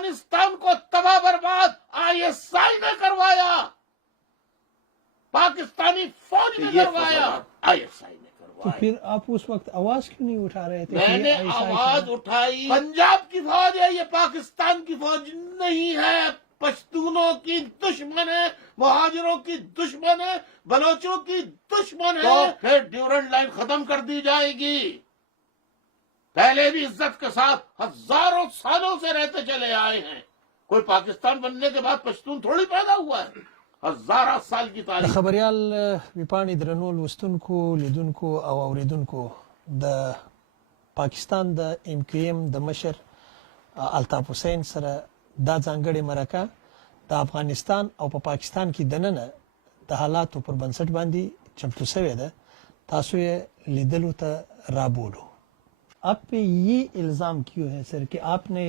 افغانستان کو تباہ برباد ISI نے کروایا، پاکستانی فوج نے کروایا، ISI نے تو کروایا۔ پھر آپ اس وقت آواز کیوں نہیں اٹھا رہے تھے؟ میں نے آواز اٹھائی، پنجاب کی فوج ہے، یہ پاکستان کی فوج نہیں ہے، پشتونوں کی دشمن ہے، مہاجروں کی دشمن ہے، بلوچوں کی دشمن ہے، تو پھر ڈیورنڈ لائن ختم کر دی جائے گی۔ پہلے بھی عزت کے ساتھ ہزاروں سالوں سے رہتے چلے آئے ہیں، کوئی پاکستان بننے کے بعد پشتون تھوڑی پیدا ہوا ہے، ہزارہ سال کی د تاریخ۔ خبریال ویپاڼې درنو لوستونکو، لیدونکو او اوریدونکو، د پاکستان د MQM د مشر الطاف حسین سره دا ځانګړې مرکه د افغانستان او په پاکستان کې دننه د حالاتو پر بنسټ باندې چمتو شوې ده، تاسو یې لیدلو ته رابولو۔ آپ پہ یہ الزام کیوں ہے سر کہ آپ نے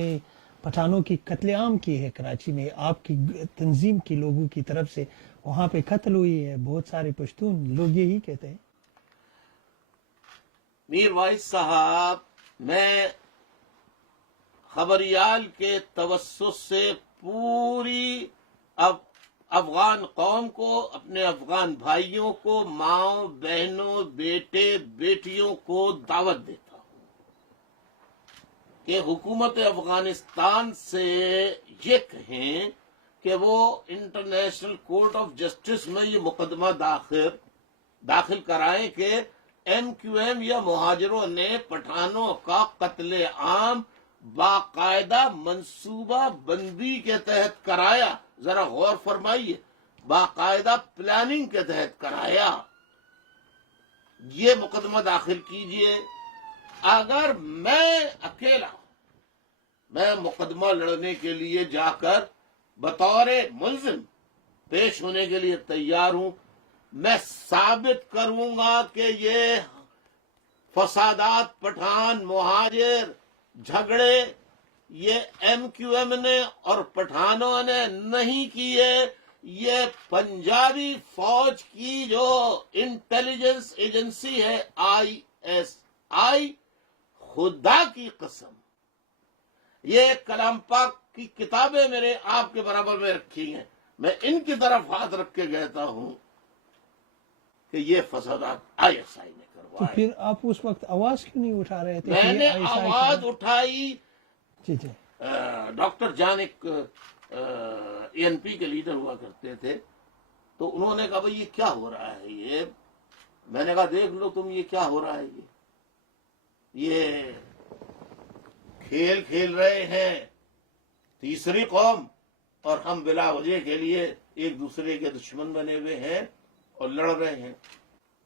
پٹھانوں کی قتل عام کی ہے کراچی میں، آپ کی تنظیم کے لوگوں کی طرف سے وہاں پہ قتل ہوئی ہے بہت سارے پشتون لوگ یہی کہتے ہیں؟ میر وائس صاحب، میں خبریال کے توسط سے پوری افغان قوم کو، اپنے افغان بھائیوں کو، ماؤں بہنوں، بیٹے بیٹیوں کو دعوت دیتا ہوں کہ حکومت افغانستان سے یہ کہیں کہ وہ انٹرنیشنل کورٹ آف جسٹس میں یہ مقدمہ داخل کرائیں کہ MQM یا مہاجروں نے پٹھانوں کا قتل عام باقاعدہ منصوبہ بندی کے تحت کرایا۔ ذرا غور فرمائیے، باقاعدہ پلاننگ کے تحت کرایا۔ یہ مقدمہ داخل کیجئے۔ اگر میں اکیلا میں مقدمہ لڑنے کے لیے جا کر بطور ملزم پیش ہونے کے لیے تیار ہوں، میں ثابت کروں گا کہ یہ فسادات، پٹھان، مہاجر، جھگڑے یہ MQM نے اور پٹھانوں نے نہیں کیے، یہ پنجابی فوج کی جو انٹیلیجنس ایجنسی ہے ISI، خدا کی قسم یہ کلام پاک کی کتابیں میرے آپ کے برابر میں رکھی ہیں، میں ان کی طرف ہاتھ رکھ کے کہتا ہوں کہ یہ فسادات ISI نے تو کروائے۔ پھر آپ اس وقت آواز کیوں نہیں اٹھا رہے تھے؟ میں نے آواز اٹھائی، جی جی، ڈاکٹر جان ایک ANP کے لیڈر ہوا کرتے تھے، تو انہوں نے کہا بھئی یہ کیا ہو رہا ہے یہ؟ میں نے کہا دیکھ لو تم یہ کیا ہو رہا ہے، یہ کھیل کھیل رہے ہیں تیسری قوم، اور ہم بلا وجہ کے لیے ایک دوسرے کے دشمن بنے ہوئے ہیں اور لڑ رہے ہیں۔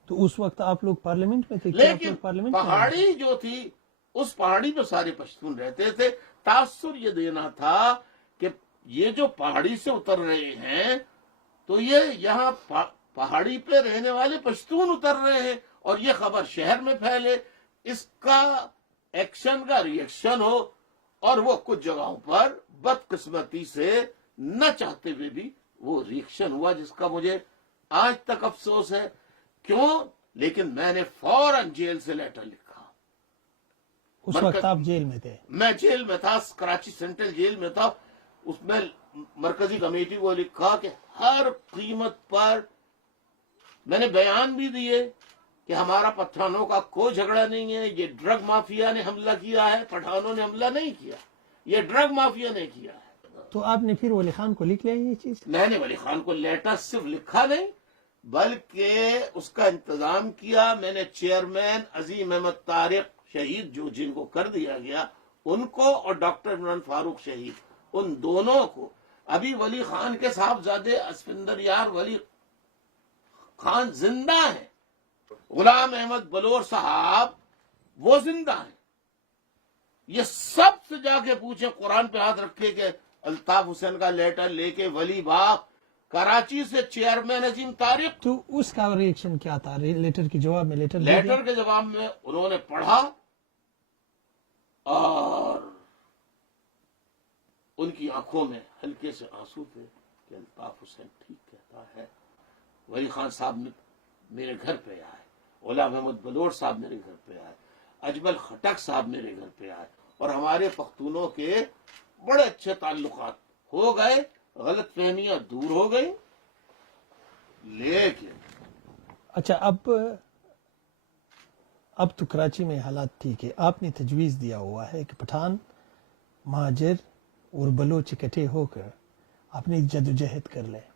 تو اس وقت آپ لوگ پارلیمنٹ میں تھے؟ کیا آپ لیکن لوگ پارلیمنٹ میں پہاڑی جو تھی، اس پہاڑی پہ سارے پشتون رہتے تھے۔ تاثر یہ دینا تھا کہ یہ جو پہاڑی سے اتر رہے ہیں تو یہ یہاں پہاڑی پہ رہنے والے پشتون اتر رہے ہیں، اور یہ خبر شہر میں پھیلے، اس کا ایکشن کا ریئیکشن ہو، اور وہ کچھ جگہوں پر بدقسمتی سے نہ چاہتے ہوئے بھی وہ ریئیکشن ہوا، جس کا مجھے آج تک افسوس ہے۔ کیوں؟ لیکن میں نے فوراً جیل سے لیٹر لکھا۔ اس وقت آپ جیل میں تھے؟ میں جیل میں تھا، کراچی سینٹرل جیل میں تھا۔ اس میں مرکزی کمیٹی کو لکھا کہ ہر قیمت پر، میں نے بیان بھی دیے کہ ہمارا پٹھانوں کا کوئی جھگڑا نہیں ہے، یہ ڈرگ مافیا نے حملہ کیا ہے، پٹھانوں نے حملہ نہیں کیا، یہ ڈرگ مافیا نے کیا ہے۔ تو آپ نے پھر ولی خان کو لکھ لیا یہ چیز؟ میں نے ولی خان کو لیٹر صرف لکھا نہیں بلکہ اس کا انتظام کیا۔ میں نے چیئرمین عظیم احمد طارق شہید جو جن کو کر دیا گیا ان کو، اور ڈاکٹر عمران فاروق شہید، ان دونوں کو، ابھی ولی خان کے صاحبزادے اسفندر یار ولی خان زندہ ہیں، غلام احمد بلور صاحب وہ زندہ ہیں۔ یہ سب سے جا کے پوچھیں، قرآن پہ ہاتھ رکھے کہ الطاف حسین کا لیٹر لے کے ولی باغ کراچی سے چیئرمین عظیم طارق، تو اس کا ریئیکشن کیا تھا؟ لیٹر کے جواب میں لیٹر دے دیا؟ لیٹر کے جواب میں انہوں نے پڑھا اور ان کی آنکھوں میں ہلکے سے آنسو تھے کہ الطاف حسین ٹھیک کہتا ہے۔ ولی خان صاحب میرے گھر پہ آئے، غلام احمد بلور صاحب میرے گھر پہ آئے، اجمل خٹک صاحب میرے گھر پہ آئے، اور ہمارے پختونوں کے بڑے اچھے تعلقات ہو گئے, غلط فہمیاں دور ہو گئی. لیکن اچھا اب تو کراچی میں حالات ٹھیک ہے. آپ نے تجویز دیا ہوا ہے کہ پٹھان, مہاجر اور بلوچ اکٹھے ہو کر اپنی جدوجہد کر لیں.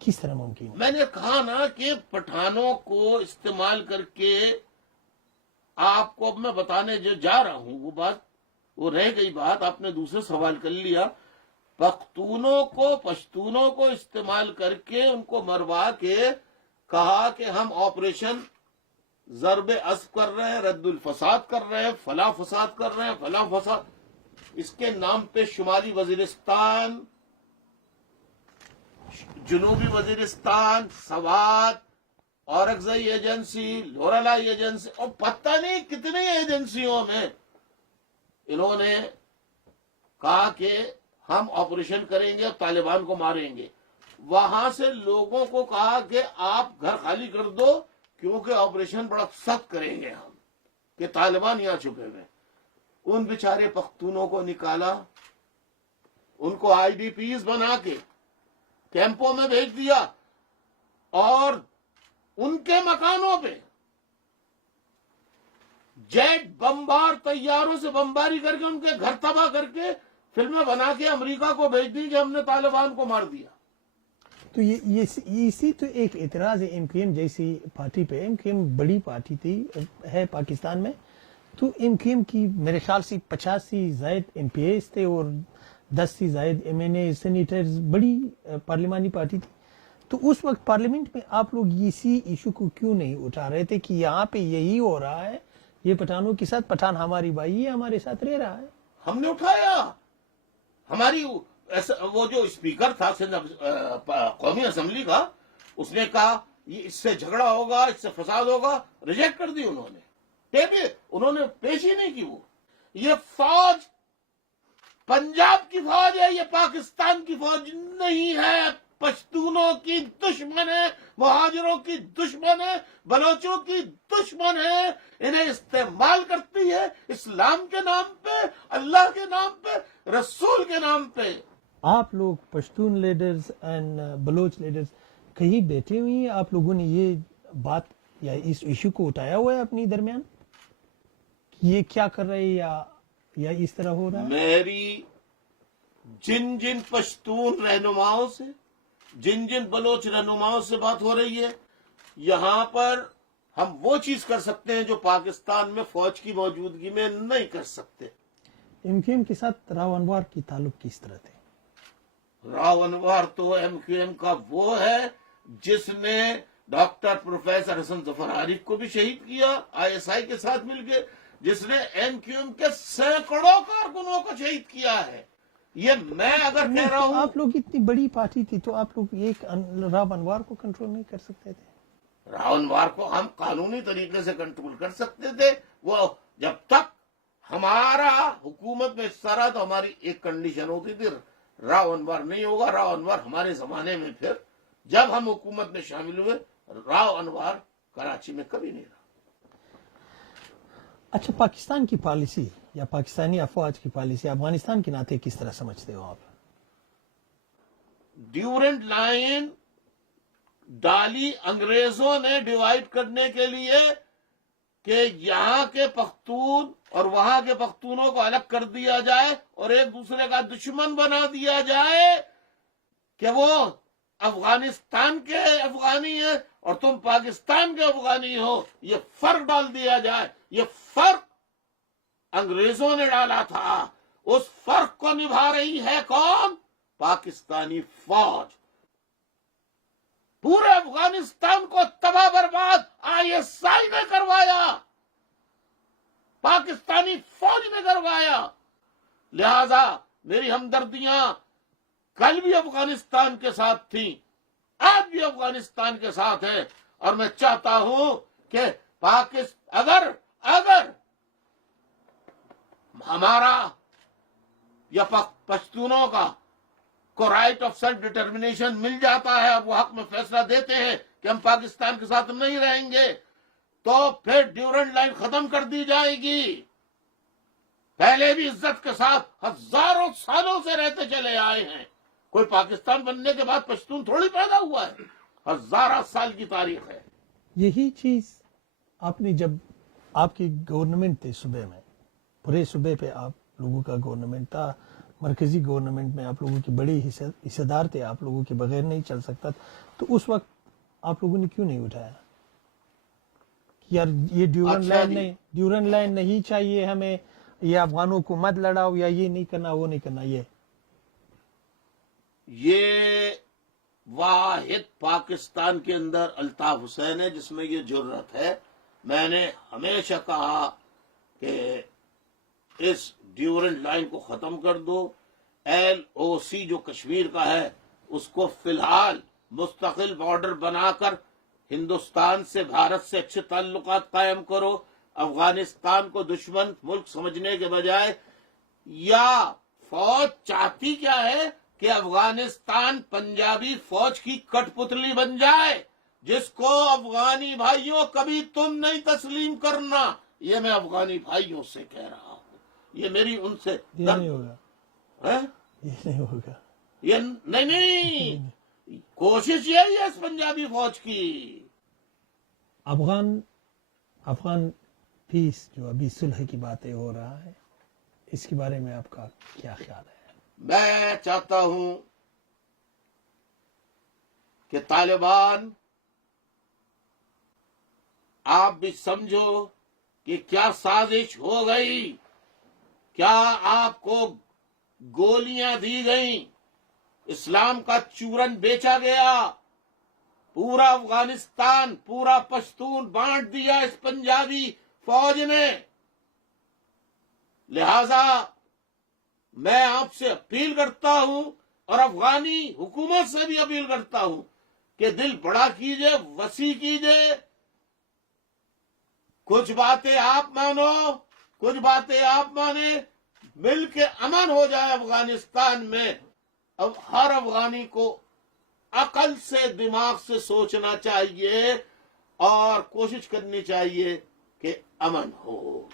کس طرح ممکن ہے؟ میں نے کہا نا کہ پٹھانوں کو استعمال کر کے آپ کو اب میں بتانے جو جا رہا ہوں وہ بات, وہ رہ گئی بات, آپ نے دوسرے سوال کر لیا. پشتونوں کو استعمال کر کے ان کو مروا کے کہا کہ ہم آپریشن ضرب اسب کر رہے ہیں, رد الفساد کر رہے ہیں, فلاں فساد کر رہے ہیں, فلاں فساد. اس کے نام پہ شمالی وزیرستان, جنوبی وزیرستان, سوات, اورکزئی ایجنسی, لورالائی ایجنسی اور پتہ نہیں کتنی ایجنسیوں میں انہوں نے کہا کہ ہم آپریشن کریں گے, طالبان کو ماریں گے. وہاں سے لوگوں کو کہا کہ آپ گھر خالی کر دو کیونکہ آپریشن بڑا سخت کریں گے ہم, کہ طالبان یہاں چھپے ہوئے. ان بیچارے پختونوں کو نکالا, ان کو آئی ڈی پیز بنا کے کیمپوں میں بھیج دیا اور ان کے مکانوں پہ جیٹ بمبار طیاروں سے بمباری کر کے ان کے گھر تباہ کر کے فلمیں بنا کے امریکہ کو بھیج دی کہ ہم نے طالبان کو مار دیا. تو یہ اسی تو ایک اعتراض ہے ایم کیو ایم جیسی پارٹی پہ. ایم کیو ایم بڑی پارٹی تھی ہے پاکستان میں, تو ایم کیو ایم کی میرے خیال سے 50 سے زائد ایم پی ایز تھے اور 10 سے زائد ایم این اے سینیٹرز, بڑی پارلیمانی پارٹی تھی. تو اس وقت پارلیمنٹ میں آپ لوگ اسی ایشو کو کیوں نہیں اٹھا رہے تھے کہ یہاں پہ یہی ہو رہا ہے, یہ پٹھانوں کے ساتھ, پٹھان ہماری بھائی ہے, ہمارے ساتھ رہ رہا ہے. ہم نے اٹھایا. ہماری وہ جو اسپیکر تھا قومی اسمبلی کا, اس نے کہا یہ اس سے جھگڑا ہوگا, اس سے فساد ہوگا, ریجیکٹ کر دی انہوں نے. انہوں نے پیش ہی نہیں کی. وہ یہ فوج پنجاب کی فوج ہے, یہ پاکستان کی فوج نہیں ہے. پشتونوں کی دشمن ہے, مہاجروں کی دشمن ہے, بلوچوں کی دشمن ہے. انہیں استعمال کرتی ہے اسلام کے نام پہ, اللہ کے نام پہ, رسول کے نام پہ. آپ لوگ Pashtun leaders and Baloch leaders کہیں بیٹھے ہوئی ہیں, آپ لوگوں نے یہ بات یا اس ایشو کو اٹھایا ہوا ہے اپنی درمیان, یہ کیا کر رہے ہیں یا اس طرح ہو رہا ہے؟ میری جن پشتون رہنماؤں سے, جن بلوچ رہنماؤں سے بات ہو رہی ہے, یہاں پر ہم وہ چیز کر سکتے ہیں جو پاکستان میں فوج کی موجودگی میں نہیں کر سکتے. ایم کیو ایم کے ساتھ راو انوار کی تعلق کس طرح تھے؟ راو انوار تو ایم کیو ایم کا وہ ہے جس نے ڈاکٹر پروفیسر حسن ظفر عارف کو بھی شہید کیا آئی ایس آئی کے ساتھ مل کے, جس نے ایم کیو ایم کے سینکڑوں کارکنوں کو شہید کیا ہے. یہ میں اگر کہہ رہا ہوں, آپ لوگ اتنی بڑی پارٹی تھی تو آپ لوگ ایک راو انوار کو کنٹرول نہیں کر سکتے تھے؟ راو انوار کو ہم قانونی طریقے سے کنٹرول کر سکتے تھے. وہ جب تک ہمارا حکومت میں حصہ رہا تو ہماری ایک کنڈیشن ہوتی تھی, راو انوار نہیں ہوگا. راو انوار ہمارے زمانے میں, پھر جب ہم حکومت میں شامل ہوئے, راو انوار کراچی میں کبھی نہیں رہا. اچھا, پاکستان کی پالیسی یا پاکستانی افواج کی پالیسی افغانستان کے ناطے کس طرح سمجھتے ہو آپ؟ ڈیورنٹ لائن ڈالی انگریزوں نے ڈیوائیڈ کرنے کے لیے کہ یہاں کے پختون اور وہاں کے پختونوں کو الگ کر دیا جائے اور ایک دوسرے کا دشمن بنا دیا جائے کہ وہ افغانستان کے افغانی ہیں اور تم پاکستان کے افغانی ہو. یہ فرق ڈال دیا جائے. یہ فرق انگریزوں نے ڈالا تھا. اس فرق کو نبھا رہی ہے کون؟ پاکستانی فوج. پورے افغانستان کو تباہ برباد آئی ایس آئی نے کروایا, پاکستانی فوج نے کروایا. لہذا میری ہمدردیاں کل بھی افغانستان کے ساتھ تھیں, آج بھی افغانستان کے ساتھ ہیں, اور میں چاہتا ہوں کہ اگر ہمارا یا پشتونوں کا کو رائٹ آف سیلف ڈٹرمنیشن مل جاتا ہے, اب وہ حق میں فیصلہ دیتے ہیں کہ ہم پاکستان کے ساتھ نہیں رہیں گے, تو پھر ڈیورنٹ لائن ختم کر دی جائے گی. پہلے پہلے بھی عزت کے ساتھ ہزاروں سالوں سے رہتے چلے آئے ہیں. کوئی پاکستان بننے کے بعد پشتون تھوڑی پیدا ہوا ہے. ہزارہ سال کی تاریخ ہے. یہی چیز آپ نے جب آپ کی گورنمنٹ تھی صوبے میں، پورے صوبے پہ آپ لوگوں کا گورنمنٹ تھا، مرکزی گورنمنٹ میں آپ لوگوں کی بڑی حصہ دار تھے، آپ لوگوں کے بغیر نہیں چل سکتا، تو اس وقت آپ لوگوں نے کیوں نہیں اٹھایا کہ یار یہ ڈیورن لائن نہیں چاہیے ہمیں، یہ افغانوں کو مت لڑاؤ، یا یہ نہیں کرنا وہ نہیں کرنا؟ یہ واحد پاکستان کے اندر الطاف حسین ہے جس میں یہ جرت ہے. میں نے ہمیشہ کہا کہ اس ڈیورنٹ لائن کو ختم کر دو. LOC جو کشمیر کا ہے اس کو فی الحال مستقل بارڈر بنا کر ہندوستان سے، بھارت سے اچھے تعلقات قائم کرو. افغانستان کو دشمن ملک سمجھنے کے بجائے، یا فوج چاہتی کیا ہے کہ افغانستان پنجابی فوج کی کٹ پتلی بن جائے، جس کو افغانی بھائیوں کبھی تم نہیں تسلیم کرنا. یہ میں افغانی بھائیوں سے کہہ رہا ہوں، یہ میری ان سے یہ نہیں ہوگا، یہ نہیں ہوگا، یہ نہیں. کوشش یہی ہے اس پنجابی فوج کی. افغان پیس جو ابھی صلح کی باتیں ہو رہا ہے، اس کے بارے میں آپ کا کیا خیال ہے؟ میں چاہتا ہوں کہ طالبان آپ بھی سمجھو کہ کیا سازش ہو گئی. کیا آپ کو گولیاں دی گئیں، اسلام کا چورن بیچا گیا، پورا افغانستان، پورا پشتون بانٹ دیا اس پنجابی فوج نے. لہذا میں آپ سے اپیل کرتا ہوں اور افغانی حکومت سے بھی اپیل کرتا ہوں کہ دل بڑا کیجئے، وسیع کیجئے. کچھ باتیں آپ مانو، کچھ باتیں آپ مانے، مل کے امن ہو جائے افغانستان میں. اب ہر افغانی کو عقل سے، دماغ سے سوچنا چاہیے اور کوشش کرنی چاہیے کہ امن ہو،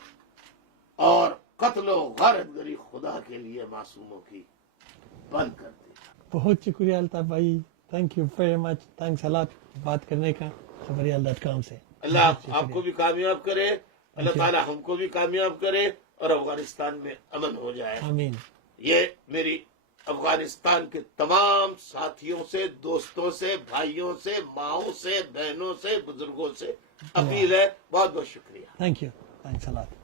اور قتل و غارت گری خدا کے لیے معصوموں کی بند کر دے. بہت شکریہ الطاف بھائی، thank you very much, thanks allot بات کرنے کا خبریال.com سے. اللہ آپ کو بھی کامیاب کرے، اللہ تعالیٰ ہم کو بھی کامیاب کرے اور افغانستان میں امن ہو جائے. آمین. یہ میری افغانستان کے تمام ساتھیوں سے، دوستوں سے، بھائیوں سے، ماؤں سے، بہنوں سے، بزرگوں سے اپیل ہے. بہت بہت شکریہ. Thank you, thanks allot.